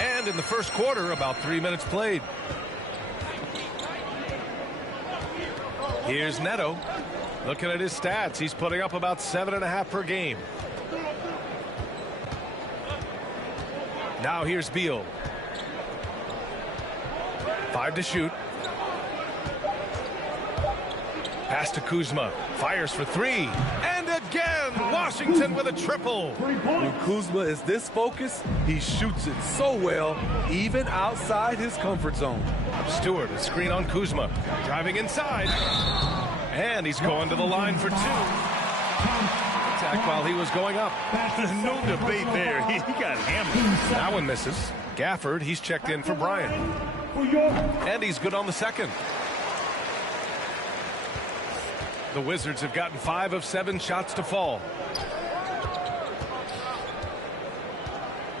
And in the first quarter, about 3 minutes played. Here's Neto. Looking at his stats, he's putting up about 7.5 per game. Now here's Beal. 5 to shoot. Pass to Kuzma. Fires for 3. And again, Washington with a triple. When Kuzma is this focused, he shoots it so well, even outside his comfort zone. Stewart, a screen on Kuzma. Driving inside. And he's going to the line for 2. Attack while he was going up. No debate there. He got hammered. That one misses. Gafford, he's checked in for Bryant. And he's good on the second. The Wizards have gotten 5 of 7 shots to fall.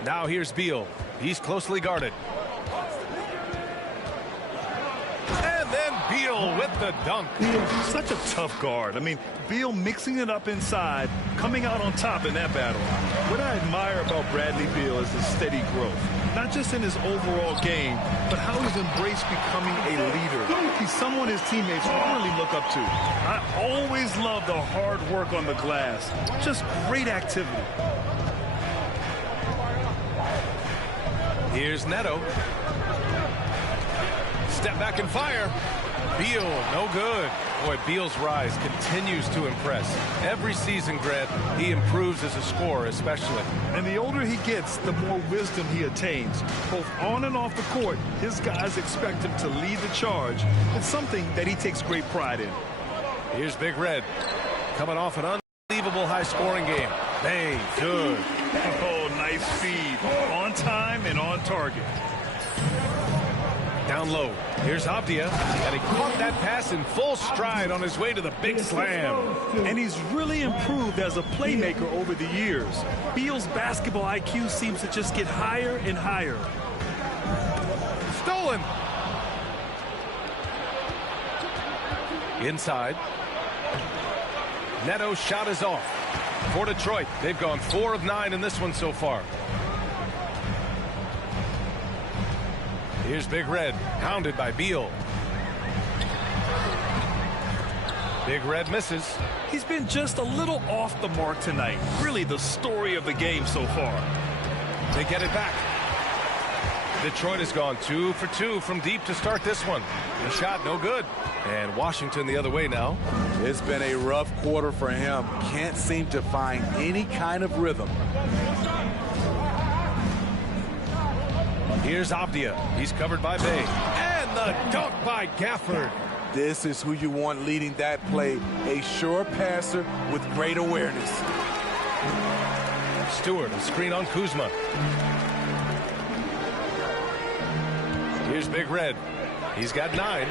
Now here's Beal. He's closely guarded. And then Beal with the dunk. Such a tough guard. I mean, Beal mixing it up inside, coming out on top in that battle. What I admire about Bradley Beal is his steady growth. Not just in his overall game, but how he's embraced becoming a leader. He's someone his teammates really look up to. I always love the hard work on the glass. Just great activity. Here's Neto. Step back and fire. Beal, no good. Boy, Beal's rise continues to impress. Every season, Grant, he improves as a scorer, especially. And the older he gets, the more wisdom he attains. Both on and off the court, his guys expect him to lead the charge. It's something that he takes great pride in. Here's Big Red. Coming off an unbelievable high-scoring game. Hey, good. Oh, nice feed. On time and on target. Down low. Here's Avdia, and he caught that pass in full stride on his way to the big slam. And he's really improved as a playmaker over the years. Beal's basketball IQ seems to just get higher and higher. Stolen. Inside. Neto's shot is off. For Detroit, they've gone 4 of 9 in this one so far. Here's Big Red, hounded by Beal. Big Red misses. He's been just a little off the mark tonight. Really the story of the game so far. They get it back. Detroit has gone 2 for 2 from deep to start this one. The shot no good. And Washington the other way now. It's been a rough quarter for him. Can't seem to find any kind of rhythm. Here's Avdia. He's covered by Bay. And the dunk by Gafford. This is who you want leading that play. A sure passer with great awareness. Stewart, a screen on Kuzma. Here's Big Red. He's got 9.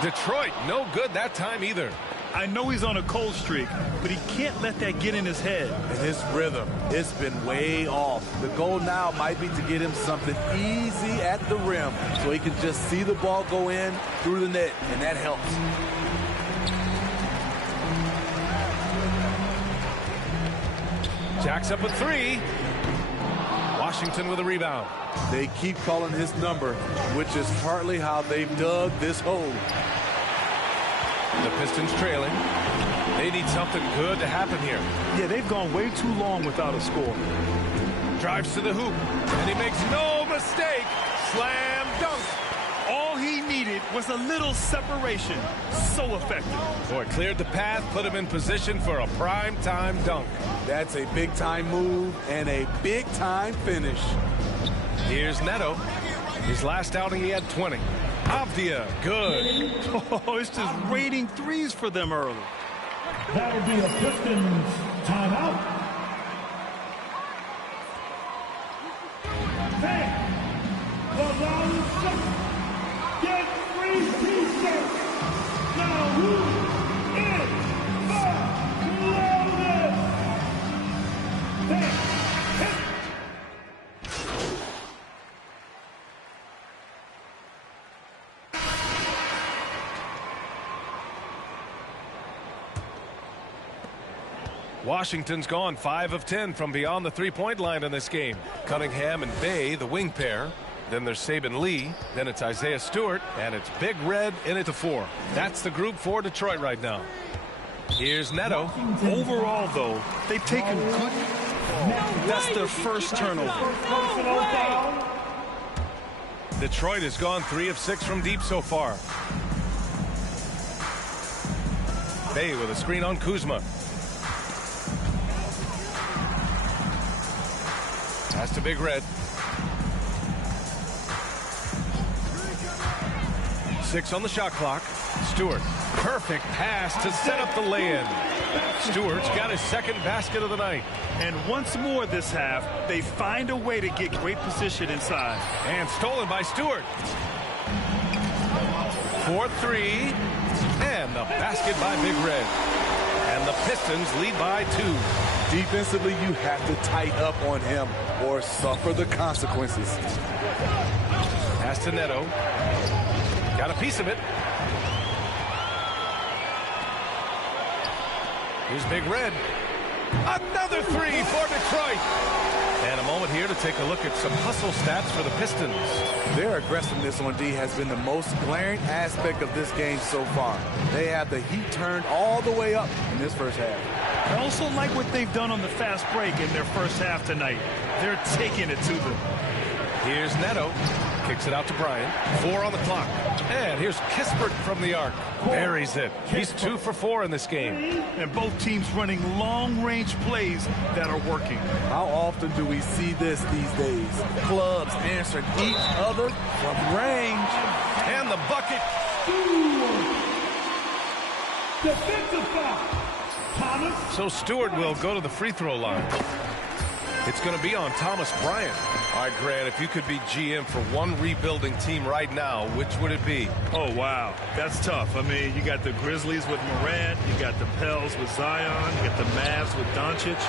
Detroit, no good that time either. I know he's on a cold streak, but he can't let that get in his head. And his rhythm, it's been way off. The goal now might be to get him something easy at the rim so he can just see the ball go in through the net, and that helps. Jacks up a 3. Washington with a rebound. They keep calling his number, which is partly how they've dug this hole. The Pistons trailing. They need something good to happen here. Yeah, they've gone way too long without a score. Drives to the hoop, and he makes no mistake. Slam dunk. All he needed was a little separation. So effective. Boy, cleared the path, put him in position for a prime-time dunk. That's a big-time move and a big-time finish. Here's Neto. His last outing, he had 20. Avdia, good. Oh, it's just raining threes for them early. That'll be a Pistons timeout. Hey, the round is set. Get free t-shirts. Now who is the loudest? Hey. Washington's gone 5 of 10 from beyond the three-point line in this game. Cunningham and Bay, the wing pair. Then there's Saban Lee. Then it's Isaiah Stewart. And it's Big Red in at the 4. That's the group for Detroit right now. Here's Neto. Overall, though, they've taken good. That's their first turnover. Detroit has gone 3 of 6 from deep so far. Bay with a screen on Kuzma. Pass to Big Red. 6 on the shot clock. Stewart. Perfect pass to set up the lay-in. Stewart's got his second basket of the night. And once more this half, they find a way to get great position inside. And stolen by Stewart. 4-3. And the basket by Big Red. And the Pistons lead by 2. Defensively, you have to tighten up on him or suffer the consequences. Pass to Neto. Got a piece of it. Here's Big Red. Another 3 for Detroit. And a moment here to take a look at some hustle stats for the Pistons. Their aggressiveness on D has been the most glaring aspect of this game so far. They have the heat turned all the way up in this first half. I also like what they've done on the fast break in their first half tonight. They're taking it to them. Here's Neto. Kicks it out to Bryant. 4 on the clock. And here's Kispert from the arc. Buries it. He's 2 for 4 in this game. And both teams running long-range plays that are working. How often do we see this these days? Clubs answering each other from range. And the bucket. Defensive foul. Thomas. So Stewart will go to the free throw line. It's going to be on Thomas Bryant. All right, Grant, if you could be GM for one rebuilding team right now, which would it be? Oh, wow. That's tough. I mean, you got the Grizzlies with Morant. You got the Pels with Zion. You got the Mavs with Doncic.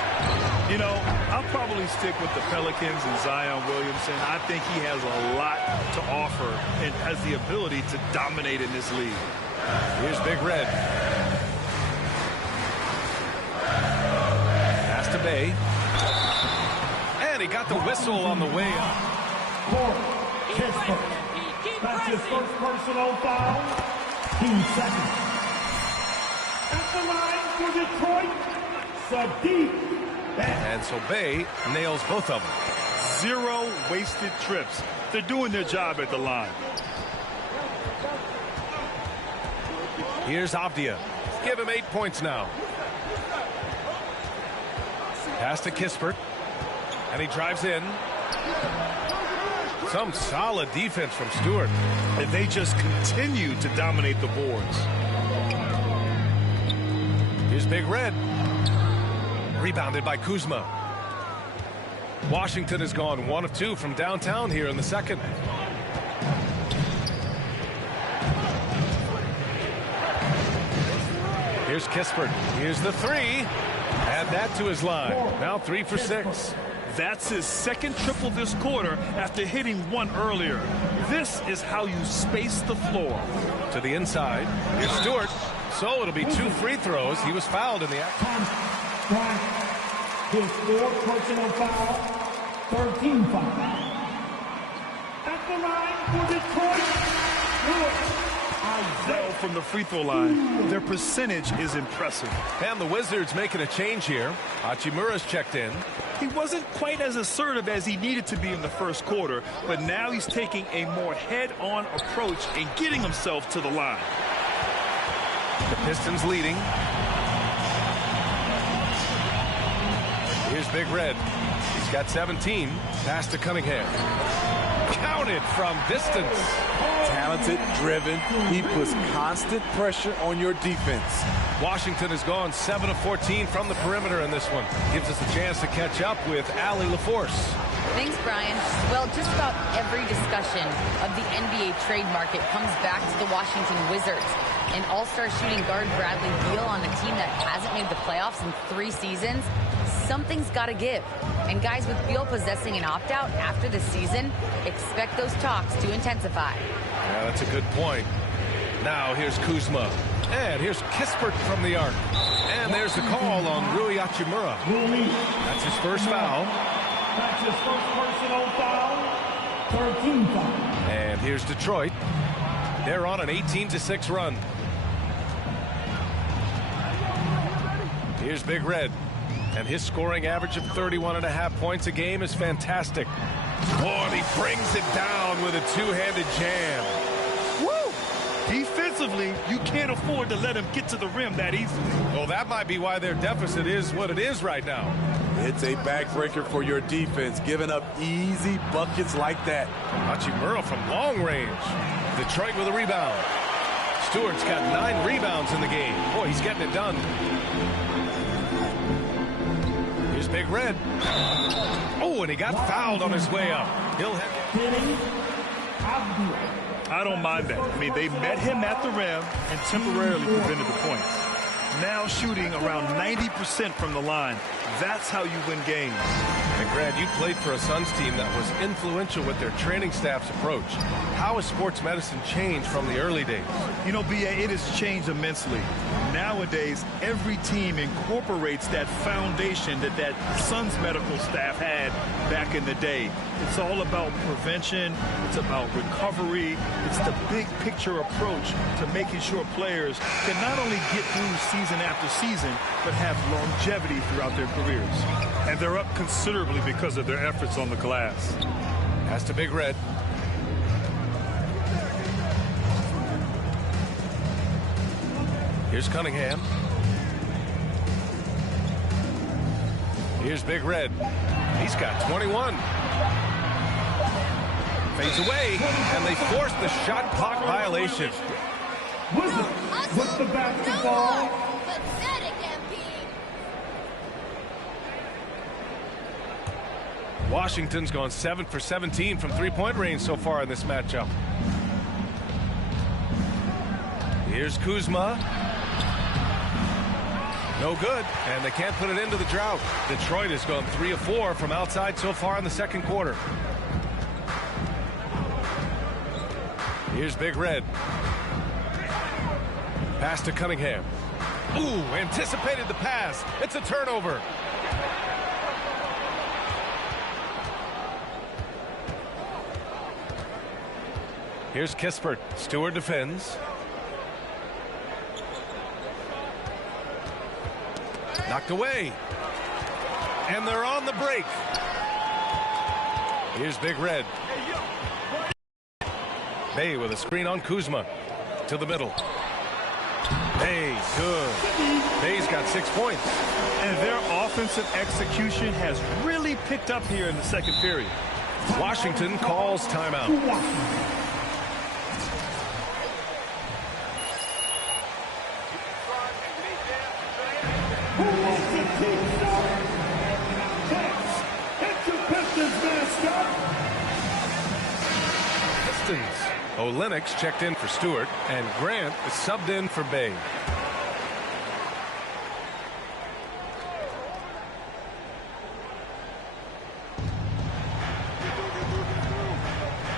You know, I'll probably stick with the Pelicans and Zion Williamson. I think he has a lot to offer and has the ability to dominate in this league. Here's Big Red. Pass to Bay. He got the whistle on the way up. Kispert. That's his first personal foul. 2 seconds. At the line for Detroit, Sadiq. And so Bay nails both of them. 0 wasted trips. They're doing their job at the line. Here's Avdia. Give him 8 points now. Pass to Kispert. And he drives in. Some solid defense from Stewart. And they just continue to dominate the boards. Here's Big Red. Rebounded by Kuzma. Washington has gone 1 of 2 from downtown here in the second. Here's Kispert. Here's the 3. Add that to his line. Now 3 for 6. That's his second triple this quarter after hitting 1 earlier. This is how you space the floor. To the inside. Here's Stewart. So it'll be 2 free throws. He was fouled in the act. His 4th personal foul, 13 foul. At the line for Detroit, Well, from the free throw line, their percentage is impressive. And the Wizards making a change here. Hachimura's checked in. He wasn't quite as assertive as he needed to be in the first quarter, but now he's taking a more head-on approach and getting himself to the line. The Pistons leading. Here's Big Red. He's got 17. Pass to Cunningham. Counted from distance. Talented, driven. He puts constant pressure on your defense. Washington has gone 7 of 14 from the perimeter in this one. Gives us a chance to catch up with Allie LaForce. Thanks, Brian. Well, just about every discussion of the NBA trade market comes back to the Washington Wizards. An all-star shooting guard Bradley Beal on a team that hasn't made the playoffs in 3 seasons. Something's got to give. And guys, with Beal possessing an opt-out after the season, expect those talks to intensify. Yeah, that's a good point. Now here's Kuzma. And here's Kispert from the arc. And there's the call on Rui Hachimura. That's his first foul. That's his first personal foul. 13 foul. And here's Detroit. They're on an 18-6 run. Here's Big Red. And his scoring average of 31.5 points a game is fantastic. Oh, and he brings it down with a two-handed jam. Woo! Defensively, you can't afford to let him get to the rim that easily. Well, that might be why their deficit is what it is right now. It's a backbreaker for your defense, giving up easy buckets like that. Hachimura from long range. Detroit with a rebound. Stewart's got 9 rebounds in the game. Boy, he's getting it done. Here's Big Red. Oh, and he got fouled on his way up. He'll have... I don't mind that. I mean, they met him at the rim and temporarily prevented the points. Now shooting around 90% from the line. That's how you win games. And Grant, you played for a Suns team that was influential with their training staff's approach. How has sports medicine changed from the early days? You know, B.A., it has changed immensely. Nowadays, every team incorporates that foundation that Suns medical staff had back in the day. It's all about prevention. It's about recovery. It's the big picture approach to making sure players can not only get through season after season, but have longevity throughout their careers. And they're up considerably because of their efforts on the glass. Pass to Big Red. Here's Cunningham. Here's Big Red. He's got 21. Fades away, and they force the shot clock violation. Wizards with the basketball. Pathetic, MP. Washington's gone 7 for 17 from three-point range so far in this matchup. Here's Kuzma. No good, and they can't put it into the drought. Detroit has gone 3 of 4 from outside so far in the second quarter. Here's Big Red. Pass to Cunningham. Ooh, anticipated the pass. It's a turnover. Here's Kispert. Stewart defends. Knocked away. And they're on the break. Here's Big Red. Bey with a screen on Kuzma. To the middle. Bey, good. Bey's got 6 points. And their offensive execution has really picked up here in the second period. Washington calls timeout. Who wants to take start? It's your Pistons mascot. Pistons. Olenek checked in for Stewart, and Grant is subbed in for Bey.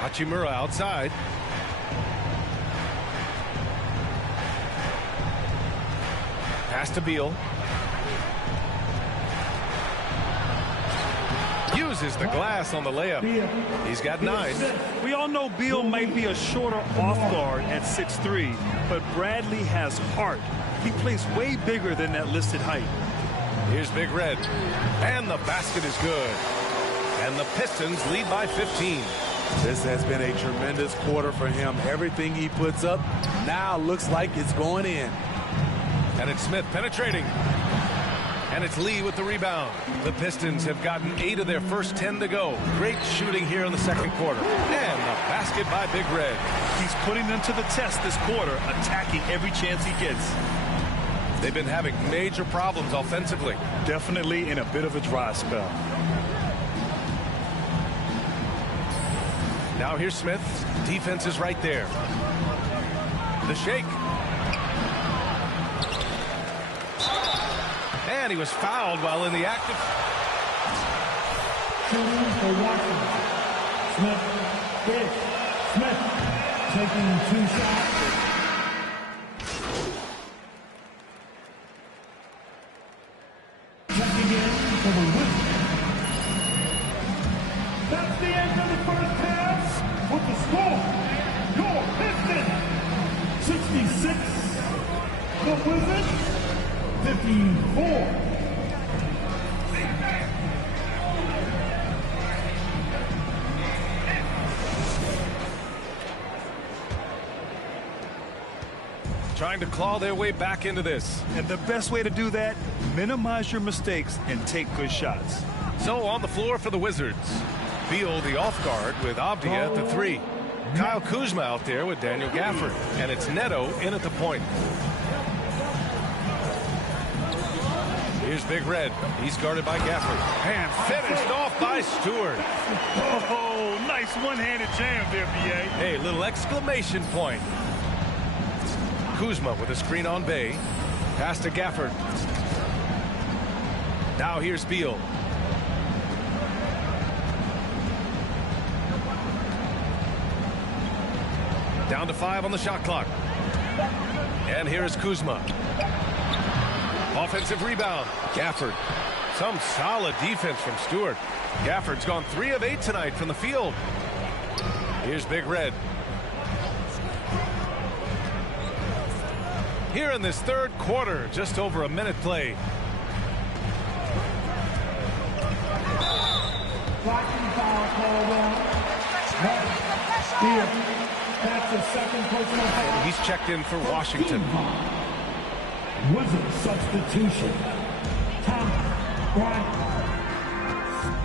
Hachimura outside. Pass to Beal. Uses the glass on the layup. He's got 9. We all know Beal might be a shorter off guard at 6'3", but Bradley has heart. He plays way bigger than that listed height. Here's Big Red. And the basket is good. And the Pistons lead by 15. This has been a tremendous quarter for him. Everything he puts up now looks like it's going in. And it's Smith penetrating. And it's Lee with the rebound. The Pistons have gotten 8 of their first 10 to go. Great shooting here in the second quarter. And the basket by Big Red. He's putting them to the test this quarter, attacking every chance he gets. They've been having major problems offensively. Definitely in a bit of a dry spell. Now here's Smith. Defense is right there. The shake. And he was fouled while in the act of... Shooting for Washington. Smith is Smith taking 2 shots. the end of the first half with the score. Your Pistons 66, the Wizards 54. Trying to claw their way back into this. And the best way to do that, minimize your mistakes and take good shots. So on the floor for the Wizards, Beal the off guard with Avdia at the 3. Kyle Kuzma out there with Daniel Gafford. And it's Neto in at the point. Here's Big Red. He's guarded by Gafford. And finished off by Stewart. Oh, nice one-handed jam there, B.A. Hey, little exclamation point. Kuzma with a screen on Bay. Pass to Gafford. Now here's Beal. Down to 5 on the shot clock. And here is Kuzma. Offensive rebound. Gafford. Some solid defense from Stewart. Gafford's gone 3 of 8 tonight from the field. Here's Big Red. Here in this third quarter, just over a minute played. Blocking foul called on. That's the second personal foul. He's checked in for Washington. Wizard substitution. Thomas Bryant.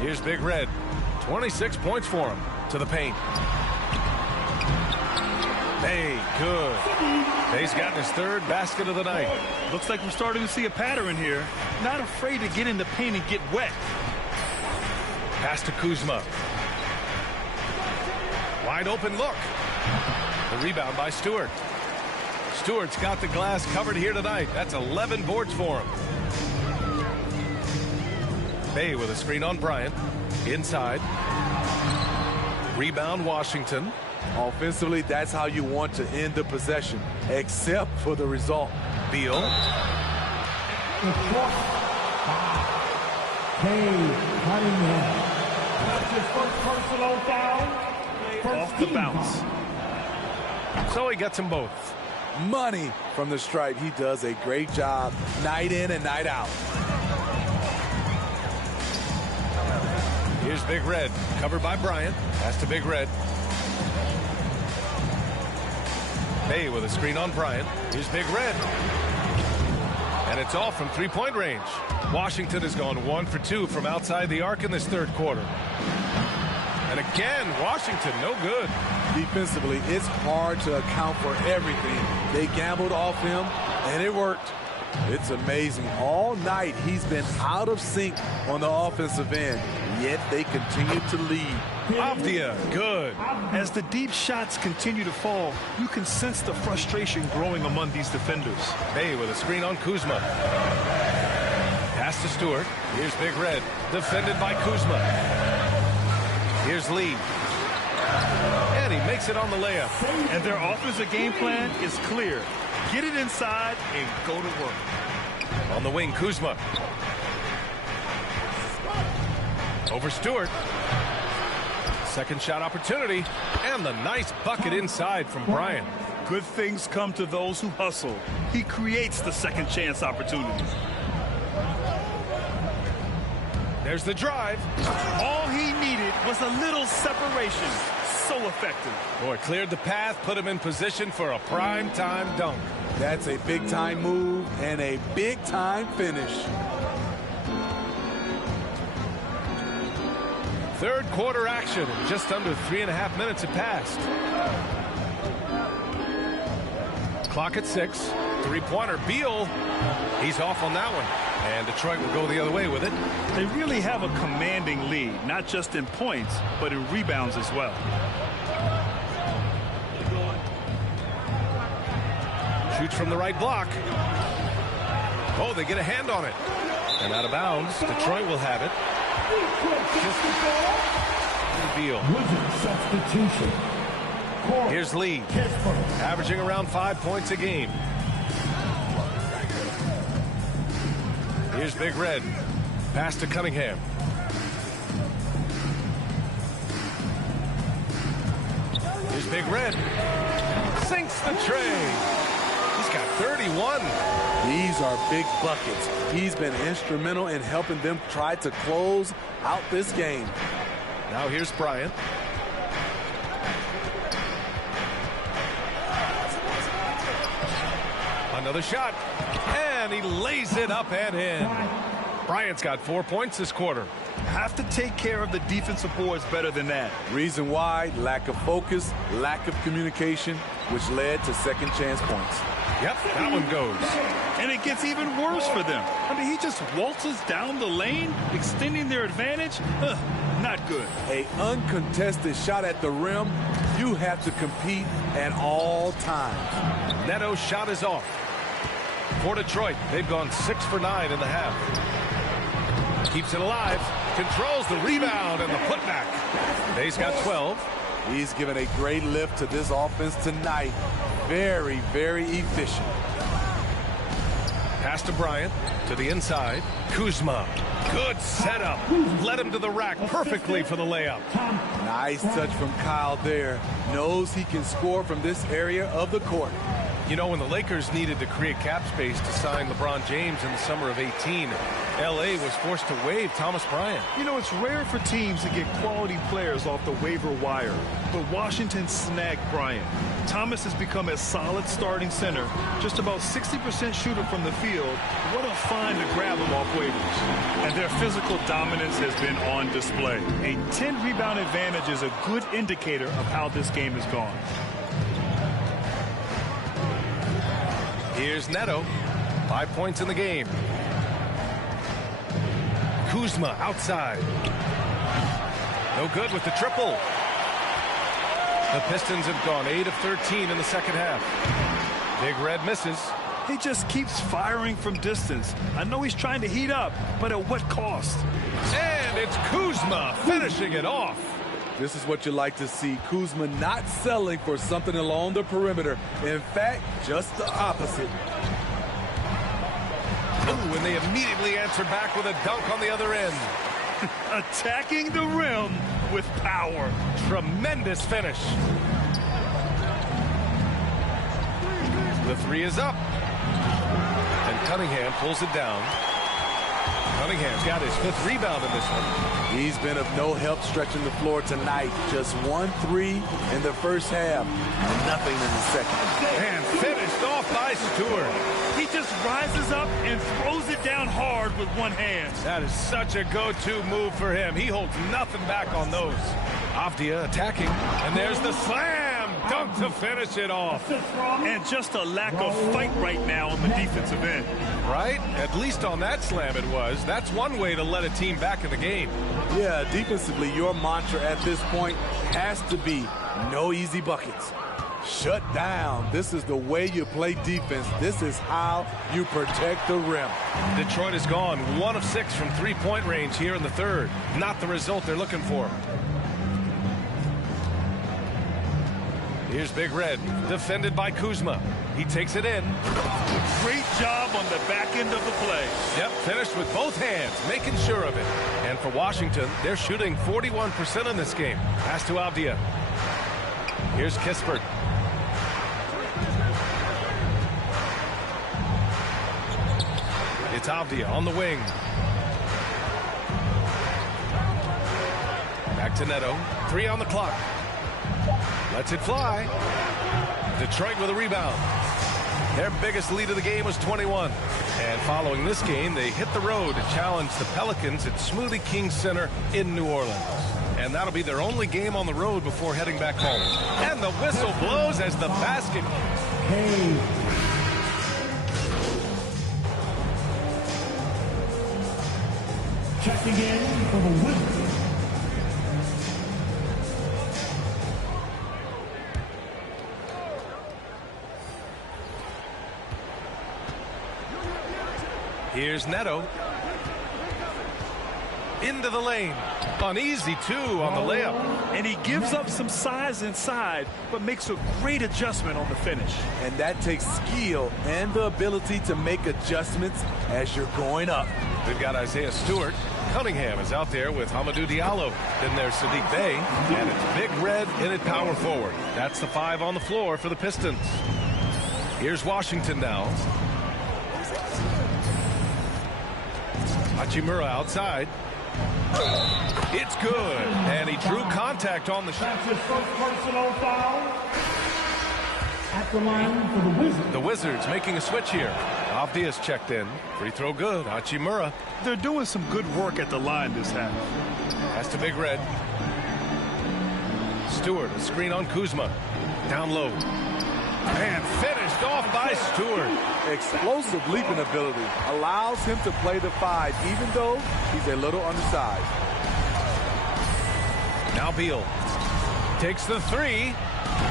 Here's Big Red. 26 points for him. To the paint. Bay, good. Bay's gotten his 3rd basket of the night. Looks like we're starting to see a pattern here. Not afraid to get in the paint and get wet. Pass to Kuzma. Wide open look. The rebound by Stewart. Stewart's got the glass covered here tonight. That's 11 boards for him. Bay with a screen on Bryant. Inside. Rebound Washington. Offensively, that's how you want to end the possession, except for the result. Beal. The fourth Cade Cunningham. That's his first personal foul. Off the bounce. So he gets them both. Money from the stripe. He does a great job night in and night out. Here's Big Red. Covered by Bryant. Pass to Big Red. Bay with a screen on Bryant. Here's Big Red. And it's off from 3-point range. Washington has gone 1 for 2 from outside the arc in this third quarter. And again, Washington, no good. Defensively, it's hard to account for everything. They gambled off him, and it worked. It's amazing. All night, he's been out of sync on the offensive end, yet they continue to lead. Avdia, good. As the deep shots continue to fall, you can sense the frustration growing among these defenders. Bay with a screen on Kuzma. Pass to Stewart. Here's Big Red. Defended by Kuzma. Here's Lee. And he makes it on the layup. And their offensive game plan is clear. Get it inside and go to work. On the wing, Kuzma. Over Stewart. Second shot opportunity. And the nice bucket inside from Bryant. Good things come to those who hustle. He creates the second chance opportunities. There's the drive. All he needed was a little separation. So effective. Boy, cleared the path, put him in position for a prime-time dunk. That's a big-time move and a big-time finish. Third quarter action. Just under 3.5 minutes have passed. Clock at 6. Three-pointer. Beal. He's off on that one. And Detroit will go the other way with it. They really have a commanding lead, not just in points, but in rebounds as well. Shoots from the right block. Oh, they get a hand on it. And out of bounds. Detroit will have it. Beal. Substitution. Here's Lee. Averaging around 5 points a game. Here's Big Red. Pass to Cunningham. Big Red sinks the tray. He's got 31. These are big buckets. He's been instrumental in helping them try to close out this game. Now here's Bryant. Another shot, and he lays it up and in. Bryant's got 4 points this quarter. Have to take care of the defensive boards better than that. Reason why: lack of focus, lack of communication, which led to second chance points. Yep, that one goes. And it gets even worse for them. I mean, he just waltzes down the lane, extending their advantage. Not good. A uncontested shot at the rim, you have to compete at all times. Neto's shot is off. For Detroit, they've gone 6 for 9 in the half. Keeps it alive, controls the rebound and the putback. They's got 12. He's given a great lift to this offense tonight. Very, very efficient. Pass to Bryant, to the inside. Kuzma, good setup. Led him to the rack perfectly for the layup. Nice touch from Kyle there. Knows he can score from this area of the court. You know, when the Lakers needed to create cap space to sign LeBron James in the summer of 18, L.A. was forced to waive Thomas Bryant. You know, it's rare for teams to get quality players off the waiver wire, but Washington snagged Bryant. Thomas has become a solid starting center, just about 60% shooter from the field. What a find to grab him off waivers. And their physical dominance has been on display. A 10-rebound advantage is a good indicator of how this game has gone. Here's Neto, 5 points in the game. Kuzma outside. No good with the triple. The Pistons have gone 8 of 13 in the second half. Big Red misses. He just keeps firing from distance. I know he's trying to heat up, but at what cost? And it's Kuzma finishing it off. This is what you like to see. Kuzma not selling for something along the perimeter. In fact, just the opposite. Ooh, and they immediately answer back with a dunk on the other end. Attacking the rim with power. Tremendous finish. The three is up. And Cunningham pulls it down. Cunningham's got his 5th rebound in this one. He's been of no help stretching the floor tonight. Just 1 3 in the first half. Nothing in the second. And finished off by Stewart. He just rises up and throws it down hard with one hand. That is such a go-to move for him. He holds nothing back on those. Avdia attacking. And there's the slam dunk to finish it off. And just a lack of fight right now on the defensive end. Right? At least on that slam it was. That's one way to let a team back in the game. Yeah, defensively, your mantra at this point has to be no easy buckets. Shut down. This is the way you play defense. This is how you protect the rim. Detroit has gone 1 of 6 from three-point range here in the third. Not the result they're looking for. Here's Big Red, defended by Kuzma. He takes it in. Great job on the back end of the play. Yep, finished with both hands, making sure of it. And for Washington, they're shooting 41% in this game. Pass to Avdia. Here's Kispert. It's Avdia on the wing. Back to Neto. 3 on the clock. Lets it fly. Detroit with a rebound. Their biggest lead of the game was 21. And following this game, they hit the road to challenge the Pelicans at Smoothie King Center in New Orleans. And that'll be their only game on the road before heading back home. And the whistle blows as the basket. Hey. Checking in for the win. Here's Neto. Into the lane. Uneasy, too, on the layup. And he gives up some size inside, but makes a great adjustment on the finish. And that takes skill and the ability to make adjustments as you're going up. They've got Isaiah Stewart. Cunningham is out there with Hamidou Diallo. Then there's Saddiq Bey, and it's Big Red in at power forward. That's the 5 on the floor for the Pistons. Here's Washington now. Hachimura outside. It's good, and he drew contact on the shot. That's his first personal foul. At the line for the Wizards. The Wizards making a switch here. Avdias checked in. Free throw good. Hachimura. They're doing some good work at the line this half. Pass to Big Red. Stewart, a screen on Kuzma. Down low. And finished off by Stewart. Explosive leaping ability allows him to play the 5, even though he's a little undersized. Now Beal takes the 3.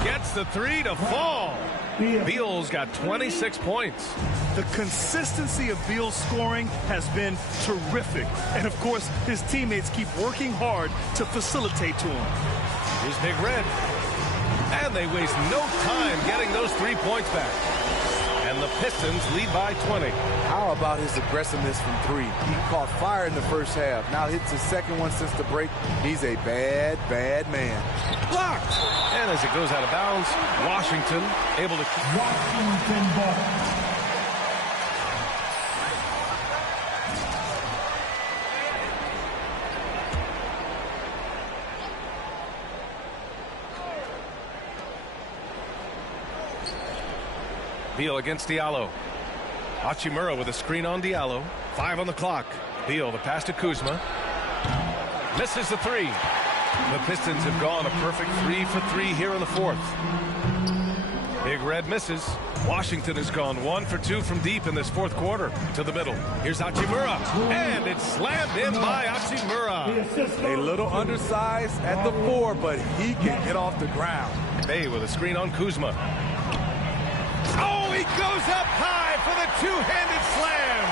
Gets the 3 to fall. Beal's got 26 points. The consistency of Beal's scoring has been terrific. And, of course, his teammates keep working hard to facilitate to him. Here's Big Red. And they waste no time getting those 3 points back. And the Pistons lead by 20. How about his aggressiveness from 3? He caught fire in the first half. Now hits his second one since the break. He's a bad, bad man. Blocked. And as it goes out of bounds, Washington able to keep. Washington ball. Beal against Diallo. Hachimura with a screen on Diallo. 5 on the clock. Beal, the pass to Kuzma. Misses the 3. The Pistons have gone a perfect 3 for 3 here in the 4th. Big Red misses. Washington has gone 1 for 2 from deep in this 4th quarter. To the middle. Here's Hachimura. And it's slammed in by Hachimura. A little undersized at the 4, but he can get off the ground. Bey with a screen on Kuzma. Oh, he goes up high for the 2-handed slam.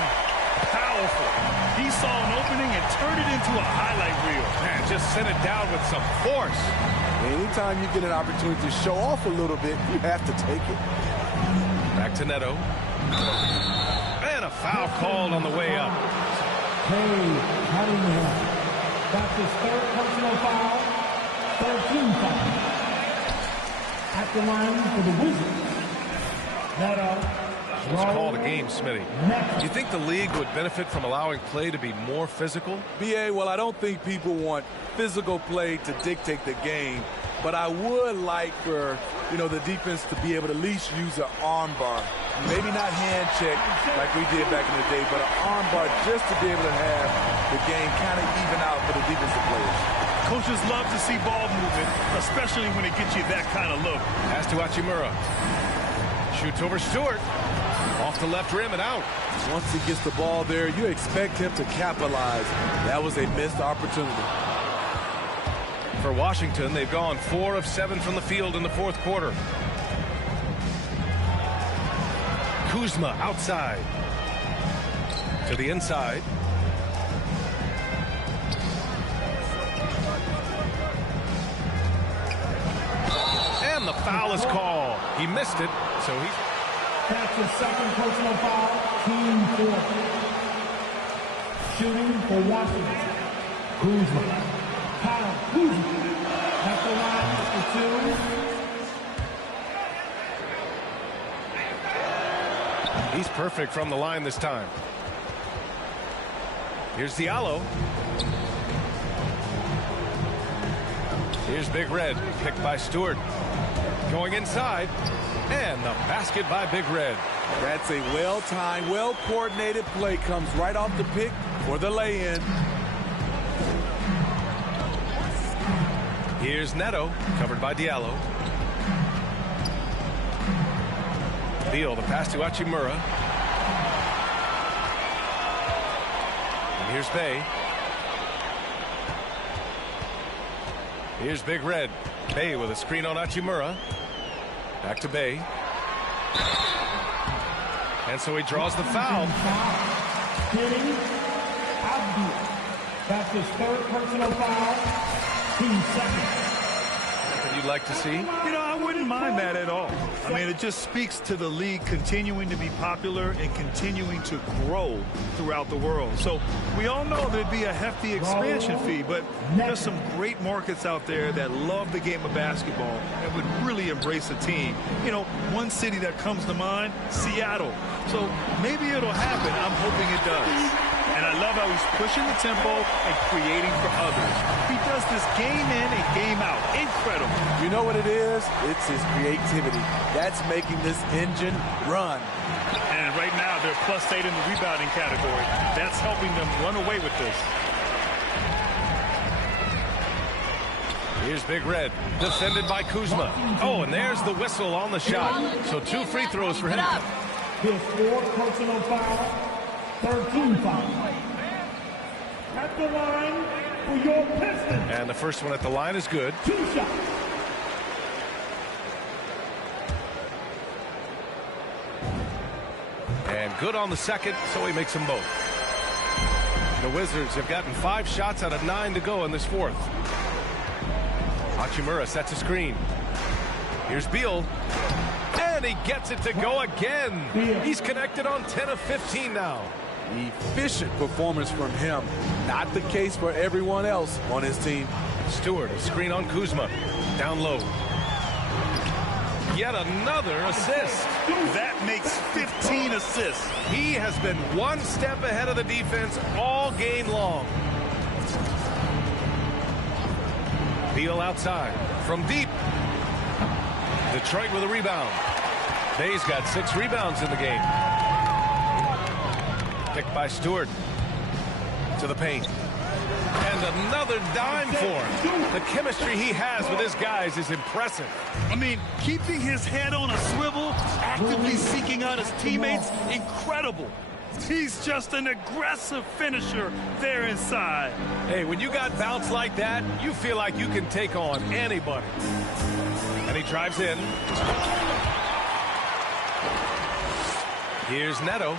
Powerful. He saw an opening and turned it into a highlight reel. Man, just sent it down with some force. Anytime you get an opportunity to show off a little bit, you have to take it. Back to Neto. And a foul called on the way up. Cunningham. That's his 3rd personal foul. 13 foul. At the line for the Wizards. Let's call the game, Smitty. Do you think the league would benefit from allowing play to be more physical? BA, well, I don't think people want physical play to dictate the game, but I would like for, the defense to be able to at least use an arm bar. Maybe not hand check like we did back in the day, but an arm bar just to be able to have the game kind of even out for the defensive players. Coaches love to see ball movement, especially when it gets you that kind of look. Pass to Hachimura. Shoots over Stewart. Off the left rim and out. Once he gets the ball there, you expect him to capitalize. That was a missed opportunity. For Washington, they've gone 4 of 7 from the field in the 4th quarter. Kuzma outside. To the inside. And the foul is called. He missed it, so he's... That's his 2nd personal foul. Team 4th. Shooting for Washington. Kuzma. Kyle Kuzma. At the line for 2. He's perfect from the line this time. Here's Diallo. Here's Big Red, picked by Stewart. Going inside. And the basket by Big Red. That's a well-timed, well-coordinated play. Comes right off the pick for the lay-in. Here's Neto, covered by Diallo. Beal, the pass to Hachimura. And here's Bey. Here's Big Red. Bey with a screen on Hachimura. Back to Bey. And so he draws the foul. Hitting Avdias. That's his 3rd personal foul. Team 2nd. You you'd like to see? You know, I wouldn't mind that at all. I mean, it just speaks to the league continuing to be popular and continuing to grow throughout the world. So we all know there'd be a hefty expansion fee, but there's some great markets out there that love the game of basketball and would really embrace a team. You know, one city that comes to mind, Seattle. So maybe it'll happen. I'm hoping it does. And I love how he's pushing the tempo and creating for others. He does this game in and game out. Incredible. You know what it is? It's his creativity. That's making this engine run. And right now, they're +8 in the rebounding category. That's helping them run away with this. Here's Big Red, defended by Kuzma. Oh, and there's the whistle on the shot. So 2 free throws for him. His 4th personal foul, 13 fouls. At the line for your Pistons. And the first one at the line is good. 2 shots. And good on the second, so he makes them both. The Wizards have gotten 5 shots out of 9 to go in this 4th. Hachimura sets a screen. Here's Beal. And he gets it to go again. He's connected on 10 of 15 now. Efficient performance from him. Not the case for everyone else on his team. Stewart, a screen on Kuzma. Down low. Yet another assist. That makes 15 assists. He has been one step ahead of the defense all game long. Beal outside from deep. Detroit with a rebound. Bay's got 6 rebounds in the game. Picked by Stewart to the paint. And another dime for him. The chemistry he has with his guys is impressive. I mean, keeping his head on a swivel, actively seeking out his teammates, incredible. He's just an aggressive finisher there inside. Hey, when you got bounce like that, you feel like you can take on anybody. And he drives in. Here's Neto.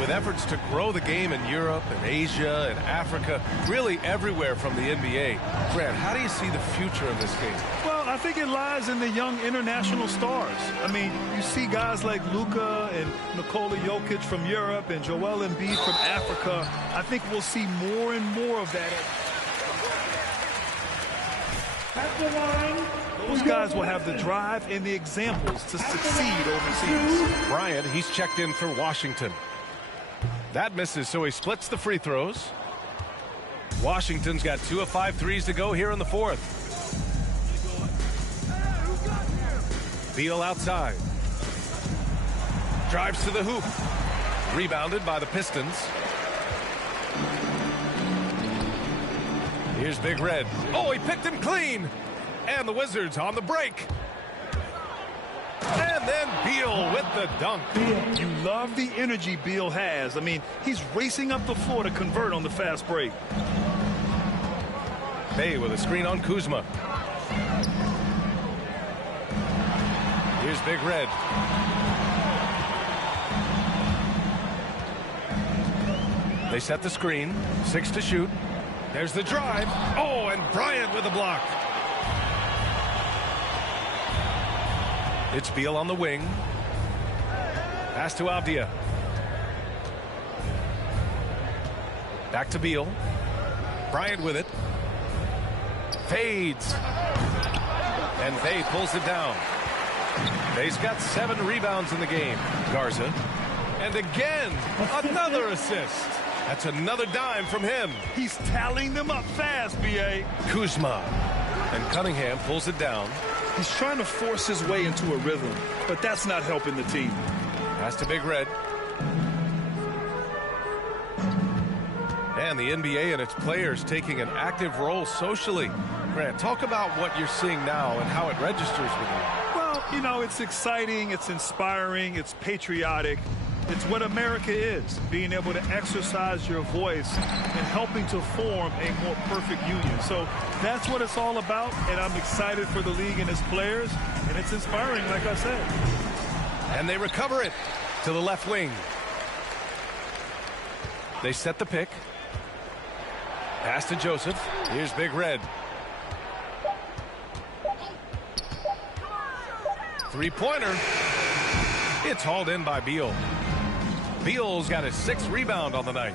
With efforts to grow the game in Europe and Asia and Africa, really everywhere from the NBA. Grant, how do you see the future of this game? Well, I think it lies in the young international stars. I mean, you see guys like Luka and Nikola Jokic from Europe and Joel Embiid from Africa. I think we'll see more and more of that. At the line. Those guys will have the drive and the examples to succeed overseas. Bryant, he's checked in for Washington. That misses, so he splits the free throws. Washington's got 2 of 5 threes to go here in the 4th. Beal outside. Drives to the hoop. Rebounded by the Pistons. Here's Big Red. Oh, he picked him clean. And the Wizards on the break. And then Beal with the dunk. You love the energy Beal has. I mean, he's racing up the floor to convert on the fast break. Bay with a screen on Kuzma. Here's Big Red. They set the screen. 6 to shoot. There's the drive. Oh, and Bryant with the block. It's Beal on the wing. Pass to Avdia. Back to Beal. Bryant with it. Fades. And Bay pulls it down. Bay's got 7 rebounds in the game. Garza. And again, another assist. That's another dime from him. He's tallying them up fast, B.A. Kuzma. And Cunningham pulls it down. He's trying to force his way into a rhythm, but that's not helping the team. Pass to Big Red. And the NBA and its players taking an active role socially. Grant, talk about what you're seeing now and how it registers with you. Well, you know, it's exciting, it's inspiring, it's patriotic. It's what America is, being able to exercise your voice and helping to form a more perfect union. So that's what it's all about, and I'm excited for the league and its players, and it's inspiring, like I said. And they recover it to the left wing. They set the pick. Pass to Joseph. Here's Big Red. Three-pointer. It's hauled in by Beal. Beal's got his 6th rebound on the night.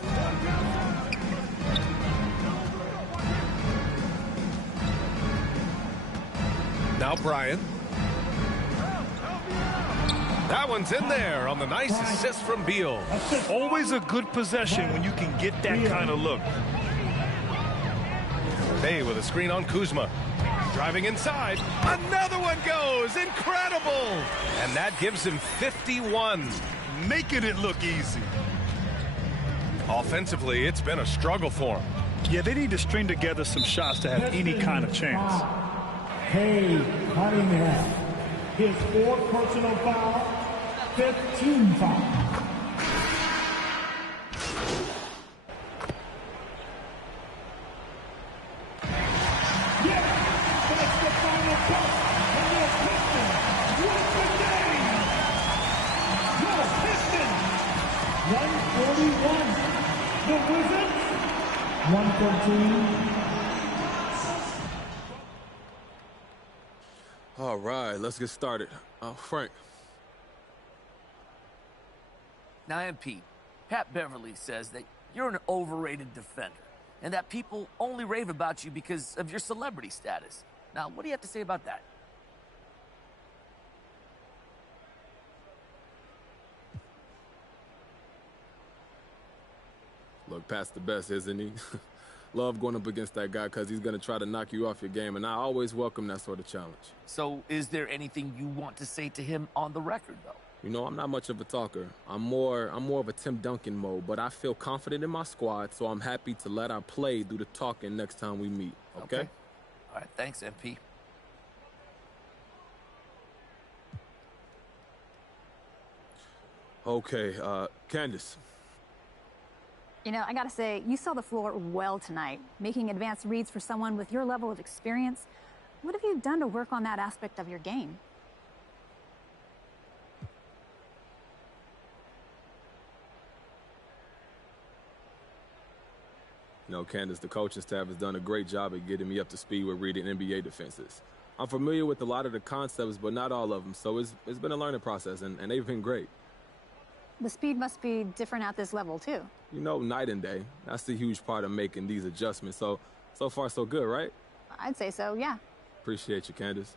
Now Bryant. That one's in there on the nice assist from Beal. Always a good possession when you can get that kind of look. Bay with a screen on Kuzma. Driving inside. Another one goes. Incredible. And that gives him 51. Making it look easy. Offensively, it's been a struggle for him. Yeah, they need to string together some shots to have any kind of chance. Cade Cunningham. His 4th personal foul, 5th team foul. The Wizards, 114. All right, let's get started. Frank. Now, MP, Pat Beverly says that you're an overrated defender and that people only rave about you because of your celebrity status. Now, what do you have to say about that? Look, Pat's the best, isn't he? Love going up against that guy because he's going to try to knock you off your game, and I always welcome that sort of challenge. So, is there anything you want to say to him on the record, though? You know, I'm not much of a talker. I'm more of a Tim Duncan mode, but I feel confident in my squad, so I'm happy to let our play do the talking next time we meet, okay? All right, thanks, MP. Okay, Candace. You know, I gotta say, you saw the floor well tonight, making advanced reads for someone with your level of experience. What have you done to work on that aspect of your game? You know, Candace, the coaching staff has done a great job at getting me up to speed with reading NBA defenses. I'm familiar with a lot of the concepts, but not all of them, so it's been a learning process, and they've been great. The speed must be different at this level, too. You know, night and day. That's the huge part of making these adjustments. So far, so good, right? I'd say so, yeah. Appreciate you, Candace.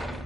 it.